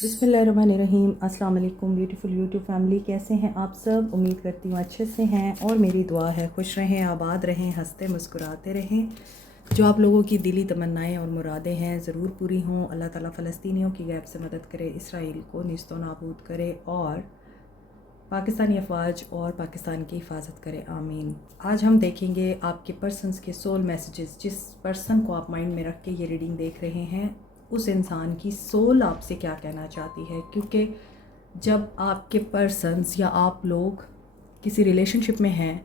बिस्मिल्लाहिर्रहमानिर्रहीम। अस्सलाम वालेकुम ब्यूटीफुल यूट्यूब फैमिली, कैसे हैं आप सब? उम्मीद करती हूँ अच्छे से हैं और मेरी दुआ है खुश रहें, आबाद रहें, हंसते मुस्कुराते रहें। जो आप लोगों की दिली तमन्नाएं और मुरादें हैं ज़रूर पूरी हों। अल्लाह ताला फ़लस्तीनियों की गैब से मदद करे, इसराइल को निस्तो नाबूद करे और पाकिस्तानी अफवाज और पाकिस्तान की हिफाजत करे, आमीन। आज हम देखेंगे आपके पर्सन्स के सोल मैसेजेस। जिस पर्सन को आप माइंड में रख के ये रीडिंग देख रहे हैं, उस इंसान की सोल आपसे क्या कहना चाहती है। क्योंकि जब आपके पर्सन्स या आप लोग किसी रिलेशनशिप में हैं,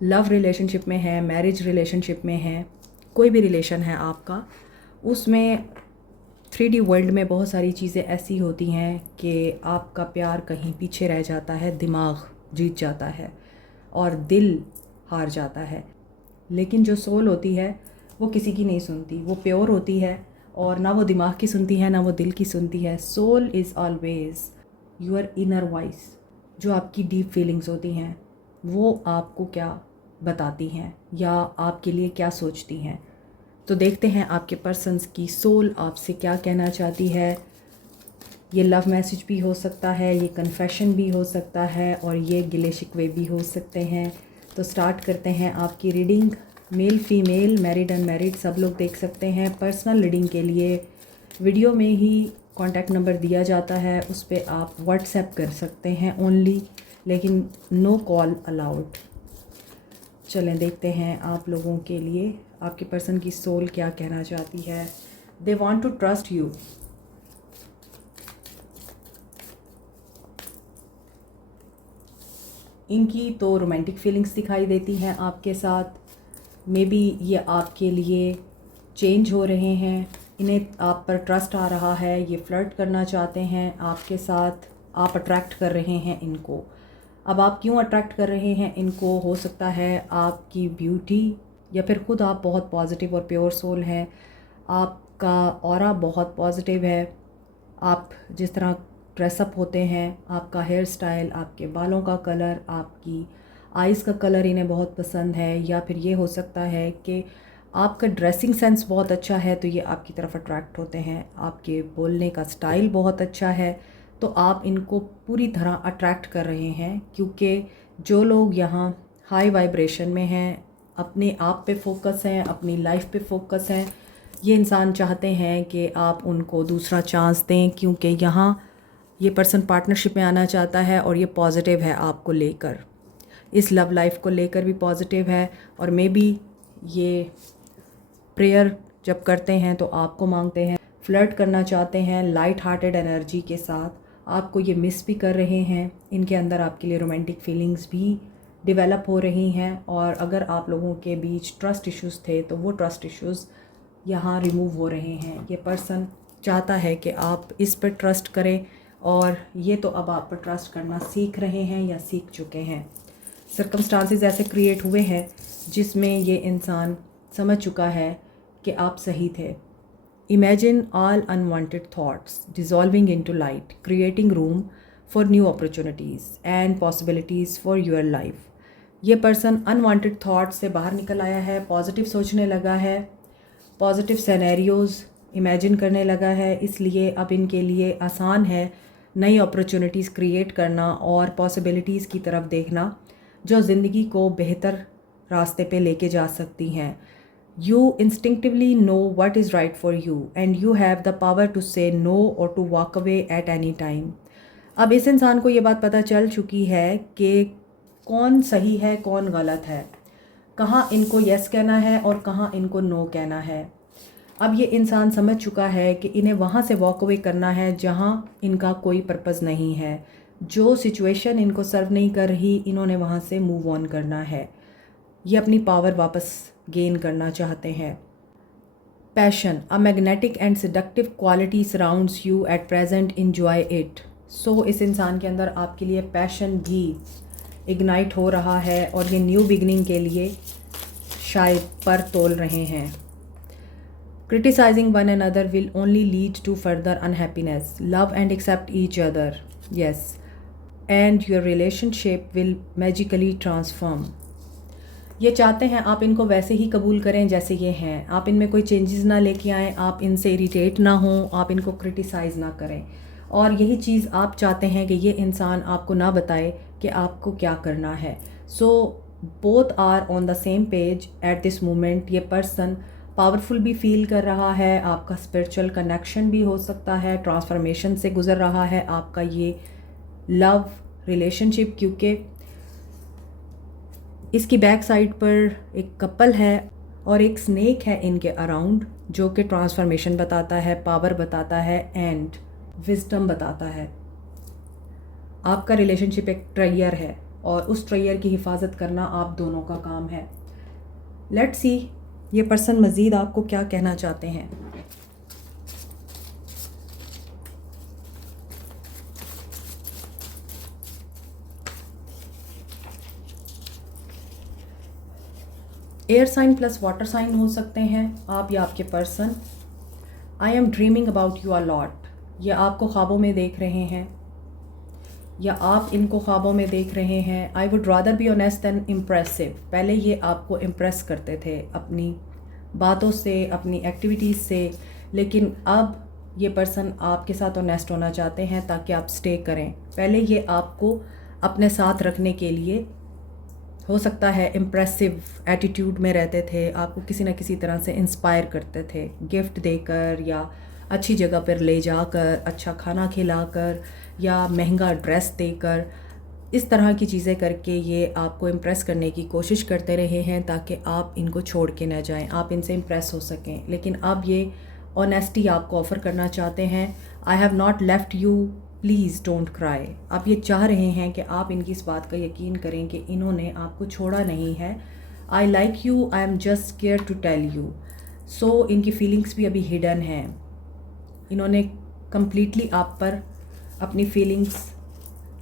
लव रिलेशनशिप में हैं, मैरिज रिलेशनशिप में हैं, कोई भी रिलेशन है आपका, उसमें 3D वर्ल्ड में बहुत सारी चीज़ें ऐसी होती हैं कि आपका प्यार कहीं पीछे रह जाता है, दिमाग जीत जाता है और दिल हार जाता है। लेकिन जो सोल होती है वो किसी की नहीं सुनती, वो प्योर होती है और ना वो दिमाग की सुनती है ना वो दिल की सुनती है। Soul is always your inner voice. जो आपकी डीप फीलिंग्स होती हैं वो आपको क्या बताती हैं या आपके लिए क्या सोचती हैं। तो देखते हैं आपके पर्सन्स की सोल आपसे क्या कहना चाहती है। ये लव मैसेज भी हो सकता है, ये कन्फेशन भी हो सकता है और ये गिले शिकवे भी हो सकते हैं। तो स्टार्ट करते हैं आपकी reading. Male female, married unmarried सब लोग देख सकते हैं। पर्सनल रीडिंग के लिए वीडियो में ही कॉन्टैक्ट नंबर दिया जाता है, उस पर आप व्हाट्सएप कर सकते हैं ओनली, लेकिन नो कॉल अलाउड। चलें देखते हैं आप लोगों के लिए आपके पर्सन की सोल क्या कहना चाहती है। They want to trust you. इनकी तो रोमांटिक फीलिंग्स दिखाई देती हैं आपके साथ। मे बी ये आपके लिए चेंज हो रहे हैं, इन्हें आप पर ट्रस्ट आ रहा है, ये फ्लर्ट करना चाहते हैं आपके साथ, आप अट्रैक्ट कर रहे हैं इनको। अब आप क्यों अट्रैक्ट कर रहे हैं इनको? हो सकता है आपकी ब्यूटी या फिर ख़ुद आप बहुत पॉजिटिव और प्योर सोल हैं, आपका ऑरा बहुत पॉजिटिव है। आप जिस तरह ड्रेसअप होते हैं, आपका हेयर स्टाइल, आपके बालों का कलर, आपकी आइज़ का कलर इन्हें बहुत पसंद है। या फिर ये हो सकता है कि आपका ड्रेसिंग सेंस बहुत अच्छा है तो ये आपकी तरफ अट्रैक्ट होते हैं। आपके बोलने का स्टाइल बहुत अच्छा है तो आप इनको पूरी तरह अट्रैक्ट कर रहे हैं। क्योंकि जो लोग यहाँ हाई वाइब्रेशन में हैं, अपने आप पे फोकस हैं, अपनी लाइफ पे फोकस हैं, ये इंसान चाहते हैं कि आप उनको दूसरा चांस दें। क्योंकि यहाँ ये पर्सन पार्टनरशिप में आना चाहता है और ये पॉजिटिव है आपको लेकर, इस लव लाइफ को लेकर भी पॉजिटिव है। और मे बी ये प्रेयर जब करते हैं तो आपको मांगते हैं, फ्लर्ट करना चाहते हैं लाइट हार्टेड एनर्जी के साथ, आपको ये मिस भी कर रहे हैं। इनके अंदर आपके लिए रोमांटिक फीलिंग्स भी डेवलप हो रही हैं। और अगर आप लोगों के बीच ट्रस्ट इश्यूज़ थे तो वो ट्रस्ट इश्यूज़ यहाँ रिमूव हो रहे हैं। ये पर्सन चाहता है कि आप इस पर ट्रस्ट करें और ये तो अब आप पर ट्रस्ट करना सीख रहे हैं या सीख चुके हैं। सर्कमस्टांसेस ऐसे क्रिएट हुए हैं जिसमें ये इंसान समझ चुका है कि आप सही थे। Imagine all unwanted thoughts dissolving into light, creating room for new opportunities and possibilities for your life. ये पर्सन अनवांटेड थॉट्स से बाहर निकल आया है, पॉजिटिव सोचने लगा है, पॉजिटिव सिनेरियोज़ इमेजिन करने लगा है। इसलिए अब इनके लिए आसान है नई अपॉर्चुनिटीज़ क्रिएट करना और पॉसिबिलिटीज़ की तरफ देखना जो ज़िंदगी को बेहतर रास्ते पे लेके जा सकती हैं। You instinctively know what is right for you and you have the power to say no or to walk away at any time. अब इस इंसान को ये बात पता चल चुकी है कि कौन सही है कौन गलत है, कहाँ इनको यस कहना है और कहाँ इनको नो कहना है। अब ये इंसान समझ चुका है कि इन्हें वहाँ से वॉक अवे करना है जहाँ इनका कोई पर्पज़ नहीं है। जो सिचुएशन इनको सर्व नहीं कर रही, इन्होंने वहाँ से मूव ऑन करना है। ये अपनी पावर वापस गेन करना चाहते हैं। Passion, a magnetic and seductive quality surrounds you at present, enjoy it. So इस इंसान के अंदर आपके लिए पैशन भी इग्नाइट हो रहा है और ये न्यू बिगनिंग के लिए शायद पर तोल रहे हैं। Criticising one another will only lead to further unhappiness, love and accept each other, yes, and your relationship will magically transform. ये चाहते हैं आप इनको वैसे ही कबूल करें जैसे ये हैं, आप इनमें कोई चेंजेस ना लेके आएँ, आप इनसे इरिटेट ना हों, आप इनको क्रिटिसाइज़ ना करें। और यही चीज़ आप चाहते हैं कि ये इंसान आपको ना बताए कि आपको क्या करना है। So both are on the same page at this moment. ये पर्सन पावरफुल भी फील कर रहा है, आपका स्पिरिचुअल कनेक्शन भी हो सकता है, ट्रांसफॉर्मेशन से गुज़र रहा है आपका ये लव रिलेशनशिप, क्योंकि इसकी बैक साइड पर एक कपल है और एक स्नेक है इनके अराउंड, जो कि ट्रांसफॉर्मेशन बताता है, पावर बताता है एंड विजडम बताता है। आपका रिलेशनशिप एक ट्रेयर है और उस ट्रेयर की हिफाजत करना आप दोनों का काम है। लेट्स सी ये पर्सन मज़ीद आपको क्या कहना चाहते हैं। Air sign plus water sign हो सकते हैं आप या आपके person. I am dreaming about you a lot. ये आपको ख्वाबों में देख रहे हैं या आप इनको ख्वाबों में देख रहे हैं। I would rather be honest than impressive. पहले ये आपको इम्प्रेस करते थे अपनी बातों से, अपनी एक्टिविटीज़ से, लेकिन अब ये पर्सन आपके साथ ऑनेस्ट होना चाहते हैं ताकि आप स्टे करें। पहले ये आपको अपने साथ रखने के लिए हो सकता है इम्प्रेसिव एटीट्यूड में रहते थे, आपको किसी न किसी तरह से इंस्पायर करते थे, गिफ्ट देकर या अच्छी जगह पर ले जाकर, अच्छा खाना खिलाकर या महंगा ड्रेस देकर, इस तरह की चीज़ें करके ये आपको इम्प्रेस करने की कोशिश करते रहे हैं ताकि आप इनको छोड़ के ना जाएं, आप इनसे इम्प्रेस हो सकें। लेकिन अब ये ऑनेस्टी आपको ऑफ़र करना चाहते हैं। I have not left you, please don't cry. आप ये चाह रहे हैं कि आप इनकी इस बात का यकीन करें कि इन्होंने आपको छोड़ा नहीं है। I like you, I am just scared to tell you. So इनकी फीलिंग्स भी अभी हिडन हैं। इन्होंने कम्प्लीटली आप पर अपनी फीलिंग्स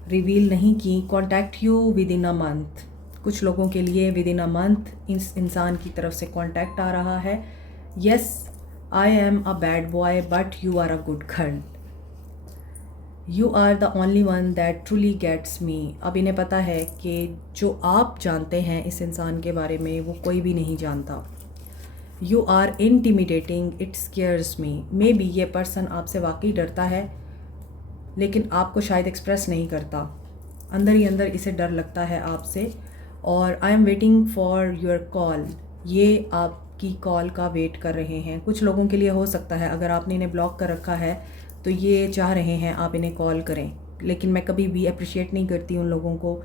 रिवील नहीं की। Contact you with in a month. कुछ लोगों के लिए विद इन अ मंथ इस इंसान की तरफ से कॉन्टैक्ट आ रहा है। Yes, I am a bad boy but you are a good girl. You are the only one that truly gets me. अब इन्हें पता है कि जो आप जानते हैं इस इंसान के बारे में वो कोई भी नहीं जानता। You are intimidating, it scares me. Maybe ये पर्सन आपसे वाकई डरता है लेकिन आपको शायद एक्सप्रेस नहीं करता, अंदर ही अंदर इसे डर लगता है आपसे। और I am waiting for your call. ये आपकी कॉल का वेट कर रहे हैं। कुछ लोगों के लिए हो सकता है अगर आपने इन्हें ब्लॉक कर रखा है तो ये चाह रहे हैं आप इन्हें कॉल करें, लेकिन मैं कभी भी अप्रिशिएट नहीं करती उन लोगों को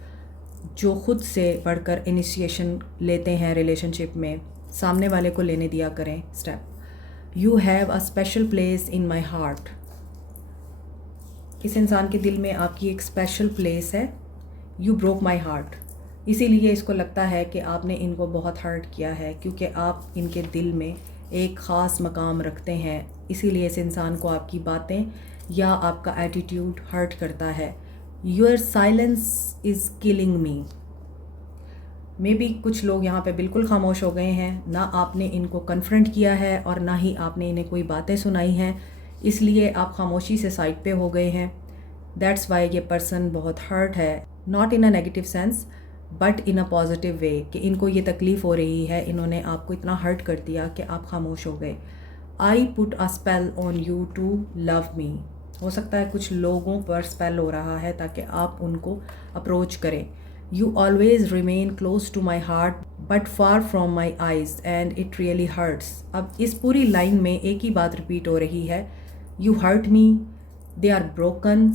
जो खुद से बढ़कर इनिशिएशन लेते हैं रिलेशनशिप में। सामने वाले को लेने दिया करें step. You have a special place in my heart. इस इंसान के दिल में आपकी एक स्पेशल प्लेस है। You broke my heart. इसीलिए इसको लगता है कि आपने इनको बहुत हर्ट किया है, क्योंकि आप इनके दिल में एक ख़ास मकाम रखते हैं। इसीलिए इस इंसान को आपकी बातें या आपका एटीट्यूड हर्ट करता है। Your silence is killing me. May be कुछ लोग यहाँ पे बिल्कुल खामोश हो गए हैं, ना आपने इनको कन्फ्रंट किया है और ना ही आपने इन्हें कोई बातें सुनाई हैं, इसलिए आप खामोशी से साइड पे हो गए हैं। दैट्स वाई ये पर्सन बहुत हर्ट है, not in a negative sense but in a positive way, कि इनको ये तकलीफ़ हो रही है, इन्होंने आपको इतना हर्ट कर दिया कि आप खामोश हो गए। I put a spell on you to love me. हो सकता है कुछ लोगों पर स्पेल हो रहा है ताकि आप उनको अप्रोच करें। You always remain close to my heart but far from my eyes and it really hurts. अब इस पूरी लाइन में एक ही बात रिपीट हो रही है, you hurt me, they are broken.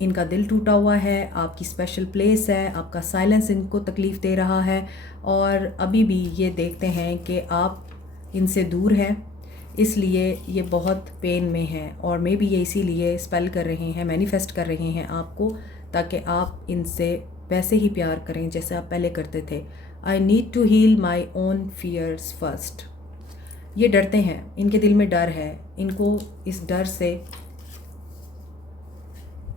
इनका दिल टूटा हुआ है, आपकी स्पेशल प्लेस है, आपका साइलेंस इनको तकलीफ़ दे रहा है और अभी भी ये देखते हैं कि आप इनसे दूर हैं, इसलिए ये बहुत पेन में हैं। और मे बी ये इसीलिए स्पेल कर रहे हैं, मैनिफेस्ट कर रहे हैं आपको, ताकि आप इनसे वैसे ही प्यार करें जैसे आप पहले करते थे। I need to heal my own fears first. ये डरते हैं, इनके दिल में डर है, इनको इस डर से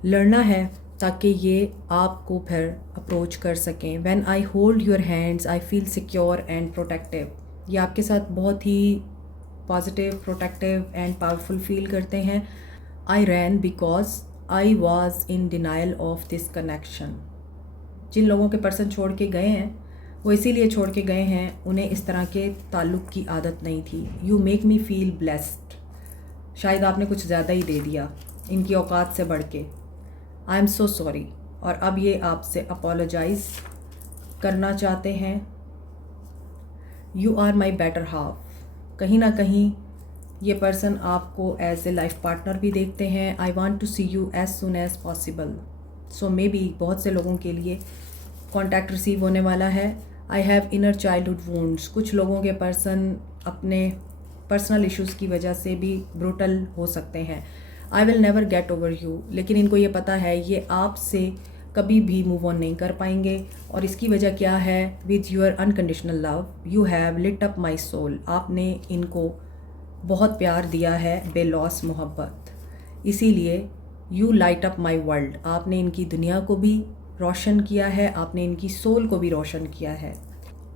लड़ना है ताकि ये आपको फिर अप्रोच कर सकें। When I hold your hands I feel secure and protective. ये आपके साथ बहुत ही positive, protective and powerful feel करते हैं। I ran because I was in denial of this connection. जिन लोगों के पर्सन छोड़ के गए हैं वो इसीलिए छोड़ के गए हैं, उन्हें इस तरह के ताल्लुक़ की आदत नहीं थी। You make me feel blessed. शायद आपने कुछ ज़्यादा ही दे दिया, इनकी औकात से बढ़ के। I am so sorry. और अब ये आपसे अपोलोजाइज़ करना चाहते हैं। You are my better half. कहीं ना कहीं ये पर्सन आपको एज ए लाइफ पार्टनर भी देखते हैं। I want to see you as soon as possible. So maybe बहुत से लोगों के लिए कॉन्टैक्ट रिसीव होने वाला है। I have inner childhood wounds. कुछ लोगों के पर्सन अपने पर्सनल इश्यूज़ की वजह से भी ब्रूटल हो सकते हैं। I will never get over you. लेकिन इनको ये पता है ये आपसे कभी भी मूव ऑन नहीं कर पाएंगे। और इसकी वजह क्या है? With your unconditional love you have lit up my soul. आपने इनको बहुत प्यार दिया है, बेलौस मोहब्बत। इसीलिए you light up my world. आपने इनकी दुनिया को भी रोशन किया है, आपने इनकी सोल को भी रोशन किया है।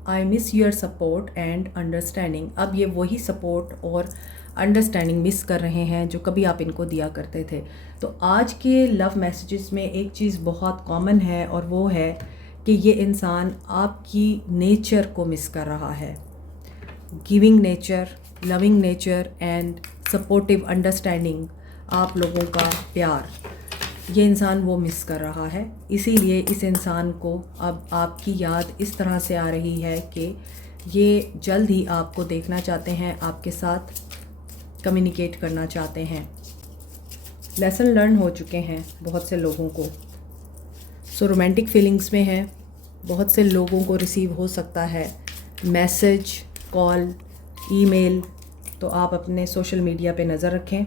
I miss your support and understanding. अब ये वही सपोर्ट और अंडरस्टैंडिंग मिस कर रहे हैं जो कभी आप इनको दिया करते थे। तो आज के लव मैसेजेस में एक चीज़ बहुत कॉमन है और वो है कि ये इंसान आपकी नेचर को मिस कर रहा है। Giving nature, loving nature and supportive understanding, आप लोगों का प्यार, ये इंसान वो मिस कर रहा है। इसीलिए इस इंसान को अब आपकी याद इस तरह से आ रही है कि ये जल्द ही आपको देखना चाहते हैं, आपके साथ कम्युनिकेट करना चाहते हैं। लेसन लर्न हो चुके हैं बहुत से लोगों को। सो रोमांटिक फीलिंग्स में है। बहुत से लोगों को रिसीव हो सकता है मैसेज, कॉल, ईमेल। तो आप अपने सोशल मीडिया पे नज़र रखें।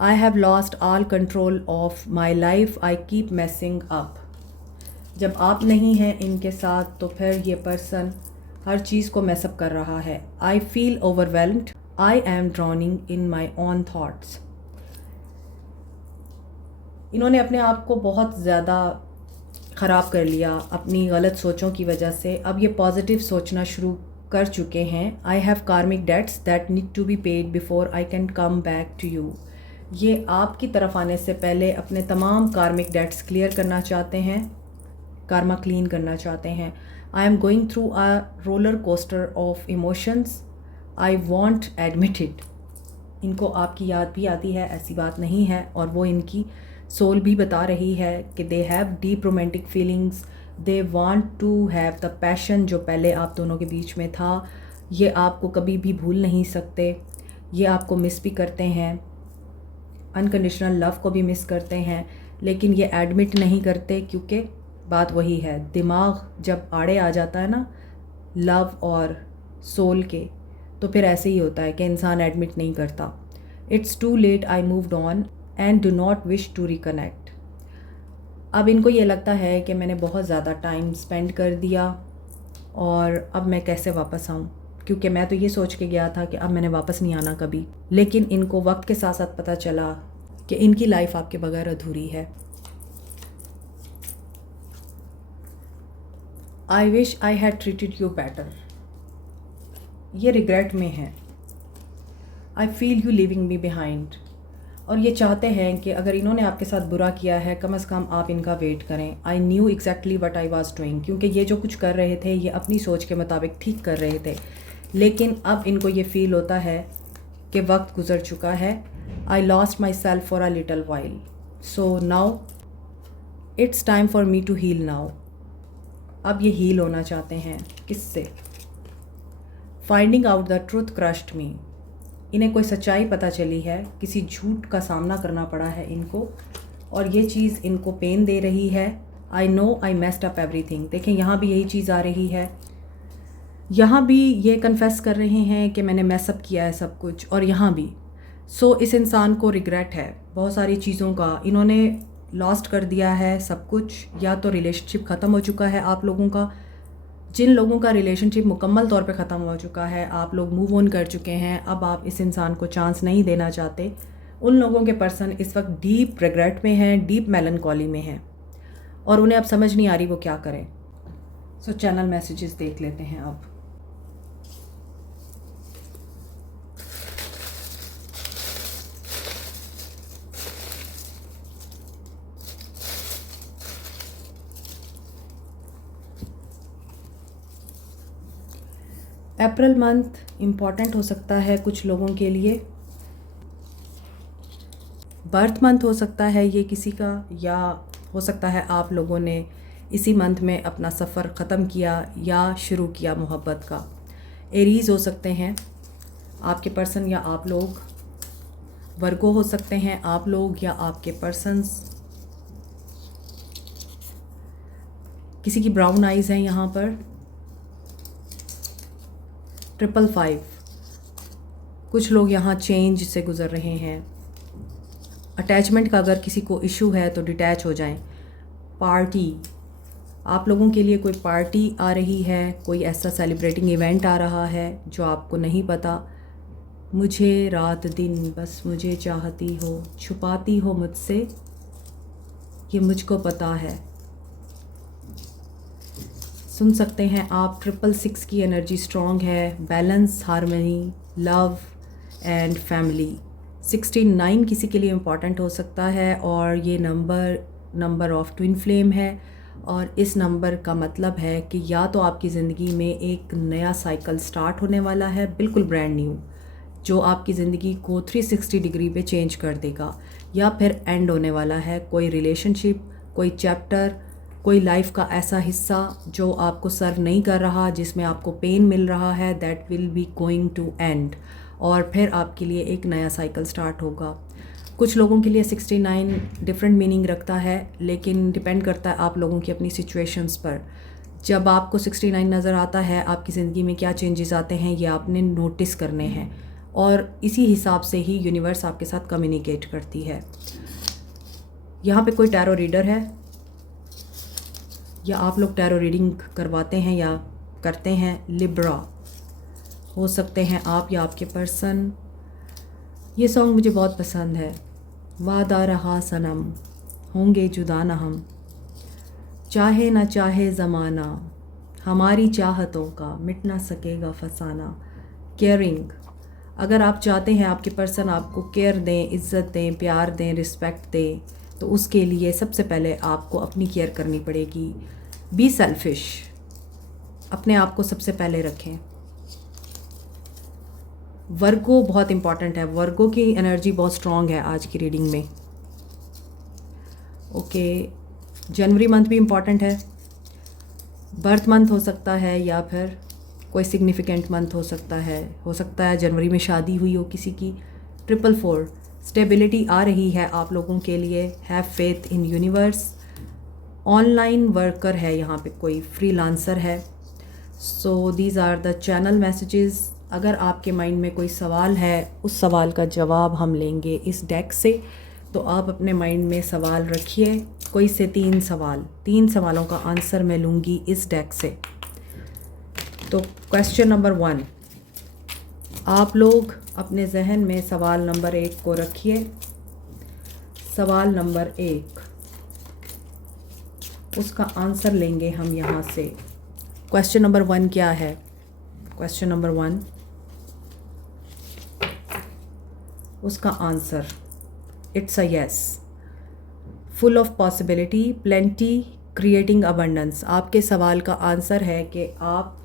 I have lost all control of my life, I keep मैसिंग up. जब आप नहीं हैं इनके साथ तो फिर ये पर्सन हर चीज़ को मैसअप कर रहा है। I feel overwhelmed, I am drowning in my own thoughts. इन्होंने अपने आप को बहुत ज़्यादा ख़राब कर लिया अपनी गलत सोचों की वजह से। अब ये पॉजिटिव सोचना शुरू कर चुके हैं। I have karmic debts that need to be paid before I can come back to you. ये आपकी तरफ आने से पहले अपने तमाम कार्मिक डेट्स क्लियर करना चाहते हैं, कार्मा क्लीन करना चाहते हैं। I am going through a roller coaster of emotions, I want admit it. इनको आपकी याद भी आती है, ऐसी बात नहीं है। और वो इनकी सोल भी बता रही है कि they have deep romantic feelings, they want to have the passion जो पहले आप दोनों के बीच में था। ये आपको कभी भी भूल नहीं सकते। ये आपको मिस भी करते हैं, अनकंडीशनल लव को भी मिस करते हैं, लेकिन ये एडमिट नहीं करते क्योंकि बात वही है, दिमाग जब आड़े आ जाता है ना लव और सोल के, तो फिर ऐसे ही होता है कि इंसान एडमिट नहीं करता। It's too late, I moved on and do not wish to reconnect. अब इनको ये लगता है कि मैंने बहुत ज़्यादा टाइम स्पेंड कर दिया और अब मैं कैसे वापस आऊँ, क्योंकि मैं तो ये सोच के गया था कि अब मैंने वापस नहीं आना कभी। लेकिन इनको वक्त के साथ साथ पता चला कि इनकी लाइफ आपके बगैर अधूरी है। I wish I had treated you better. ये रिग्रेट में है। I feel you living me behind. और ये चाहते हैं कि अगर इन्होंने आपके साथ बुरा किया है कम से कम आप इनका वेट करें। I knew exactly what I was doing. क्योंकि ये जो कुछ कर रहे थे ये अपनी सोच के मुताबिक ठीक कर रहे थे, लेकिन अब इनको ये फील होता है कि वक्त गुजर चुका है। I lost myself for a little while, so now it's time for me to heal now. अब ये हील होना चाहते हैं। किससे? Finding out the truth crushed me. इन्हें कोई सच्चाई पता चली है, किसी झूठ का सामना करना पड़ा है इनको और ये चीज़ इनको पेन दे रही है। I know I messed up everything. देखें यहाँ भी यही चीज़ आ रही है। यहाँ भी ये कन्फेस कर रहे हैं कि मैंने मैसअप किया है सब कुछ, और यहाँ भी। सो इस इंसान को रिग्रेट है बहुत सारी चीज़ों का। इन्होंने लॉस्ट कर दिया है सब कुछ, या तो रिलेशनशिप ख़त्म हो चुका है आप लोगों का। जिन लोगों का रिलेशनशिप मुकम्मल तौर पे ख़त्म हो चुका है, आप लोग मूव ऑन कर चुके हैं, अब आप इस इंसान को चांस नहीं देना चाहते। उन लोगों के पर्सन इस वक्त डीप रिग्रेट में हैं, डीप मेलनकॉली में हैं और उन्हें अब समझ नहीं आ रही वो क्या करें। सो चैनल मैसेजेस देख लेते हैं अब। अप्रैल मंथ इम्पॉर्टेंट हो सकता है कुछ लोगों के लिए। बर्थ मंथ हो सकता है ये किसी का, या हो सकता है आप लोगों ने इसी मंथ में अपना सफ़र ख़त्म किया या शुरू किया मोहब्बत का। एरीज़ हो सकते हैं आपके पर्सन या आप लोग, वर्गो हो सकते हैं आप लोग या आपके पर्सन्स। किसी की ब्राउन आइज़ हैं यहाँ पर। 555, कुछ लोग यहाँ चेंज से गुज़र रहे हैं। अटैचमेंट का अगर किसी को इशू है तो डिटैच हो जाएं। पार्टी, आप लोगों के लिए कोई पार्टी आ रही है, कोई ऐसा सेलिब्रेटिंग इवेंट आ रहा है जो आपको नहीं पता। मुझे रात दिन बस मुझे चाहती हो, छुपाती हो मुझसे, ये मुझको पता है। सुन सकते हैं आप 666 की एनर्जी स्ट्रॉन्ग है। Balance, harmony, love and family. 69 किसी के लिए इम्पॉर्टेंट हो सकता है और ये नंबर ऑफ ट्विन फ्लेम है। और इस नंबर का मतलब है कि या तो आपकी ज़िंदगी में एक नया साइकिल स्टार्ट होने वाला है, बिल्कुल ब्रांड न्यू, जो आपकी ज़िंदगी को 360 डिग्री पे चेंज कर देगा, या फिर एंड होने वाला है कोई रिलेशनशिप, कोई चैप्टर, कोई लाइफ का ऐसा हिस्सा जो आपको सर्व नहीं कर रहा, जिसमें आपको पेन मिल रहा है, that will be going to end, और फिर आपके लिए एक नया साइकिल स्टार्ट होगा। कुछ लोगों के लिए 69 डिफरेंट मीनिंग रखता है, लेकिन डिपेंड करता है आप लोगों की अपनी सिचुएशंस पर। जब आपको 69 नज़र आता है, आपकी ज़िंदगी में क्या चेंजेस आते हैं ये आपने नोटिस करने हैं, और इसी हिसाब से ही यूनिवर्स आपके साथ कम्युनिकेट करती है। यहाँ पे कोई टैरो रीडर है, या आप लोग टैरो रीडिंग करवाते हैं या करते हैं। लिब्रा हो सकते हैं आप या आपके पर्सन। ये सॉन्ग मुझे बहुत पसंद है। वादा रहा सनम, होंगे जुदा न हम, चाहे न चाहे ज़माना, हमारी चाहतों का मिट ना सकेगा फसाना। केयरिंग, अगर आप चाहते हैं आपके पर्सन आपको केयर दें, इज़्ज़त दें, प्यार दें, रिस्पेक्ट दें, तो उसके लिए सबसे पहले आपको अपनी केयर करनी पड़ेगी। बी सेल्फिश, अपने आप को सबसे पहले रखें। वर्गो बहुत इंपॉर्टेंट है, वर्गो की एनर्जी बहुत स्ट्रॉन्ग है आज की रीडिंग में। ओके, जनवरी मंथ भी इम्पॉर्टेंट है। बर्थ मंथ हो सकता है या फिर कोई सिग्निफिकेंट मंथ हो सकता है जनवरी में शादी हुई हो किसी की। 444, स्टेबिलिटी आ रही है आप लोगों के लिए। Have faith in universe. Online worker है यहाँ पे, कोई फ्रीलांसर है। So these are the channel messages. अगर आपके माइंड में कोई सवाल है, उस सवाल का जवाब हम लेंगे इस डेक से। तो आप अपने माइंड में सवाल रखिए, कोई से 3 सवालों का आंसर मैं लूँगी इस डेक से। तो क्वेश्चन नंबर 1, आप लोग अपने जहन में सवाल नंबर 1 को रखिए। सवाल नंबर 1, उसका आंसर लेंगे हम यहाँ से। क्वेश्चन नंबर 1 क्या है? क्वेश्चन नंबर 1, उसका answer it's a yes. Full of possibility, plenty, creating abundance. आपके सवाल का आंसर है कि आप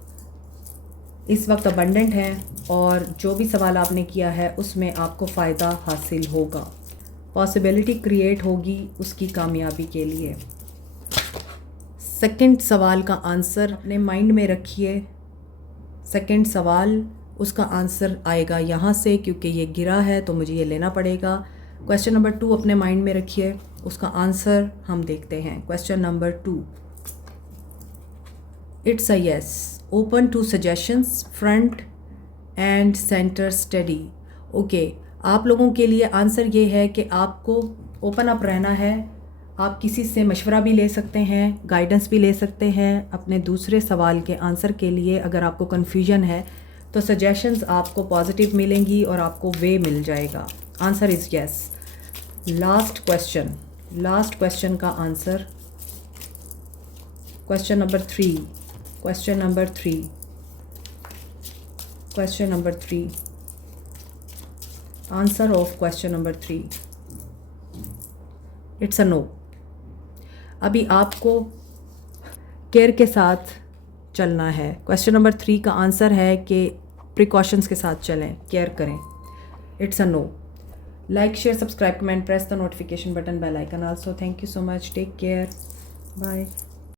इस वक्त अबंडेंट हैं और जो भी सवाल आपने किया है उसमें आपको फ़ायदा हासिल होगा। पॉसिबिलिटी क्रिएट होगी उसकी कामयाबी के लिए। सेकंड सवाल का आंसर अपने माइंड में रखिए। सेकंड सवाल, उसका आंसर आएगा यहाँ से, क्योंकि ये गिरा है तो मुझे ये लेना पड़ेगा। क्वेश्चन नंबर 2 अपने माइंड में रखिए, उसका आंसर हम देखते हैं। Question number 2, it's a yes. Open to suggestions, front and centre study. Okay, आप लोगों के लिए आंसर ये है कि आपको ओपन अप रहना है। आप किसी से मशवरा भी ले सकते हैं, गाइडेंस भी ले सकते हैं अपने दूसरे सवाल के आंसर के लिए। अगर आपको कन्फ्यूजन है तो सजेशंस आपको पॉजिटिव मिलेंगी और आपको वे मिल जाएगा। Answer is yes. Last question का answer, question number 3, answer of question number 3, it's a no. अभी आपको केयर के साथ चलना है। क्वेश्चन नंबर 3 का आंसर है कि प्रिकॉशंस के साथ चलें, केयर करें। It's a no. Like, share, subscribe, comment, press the notification button, bell icon also. Thank you so much. Take care. Bye.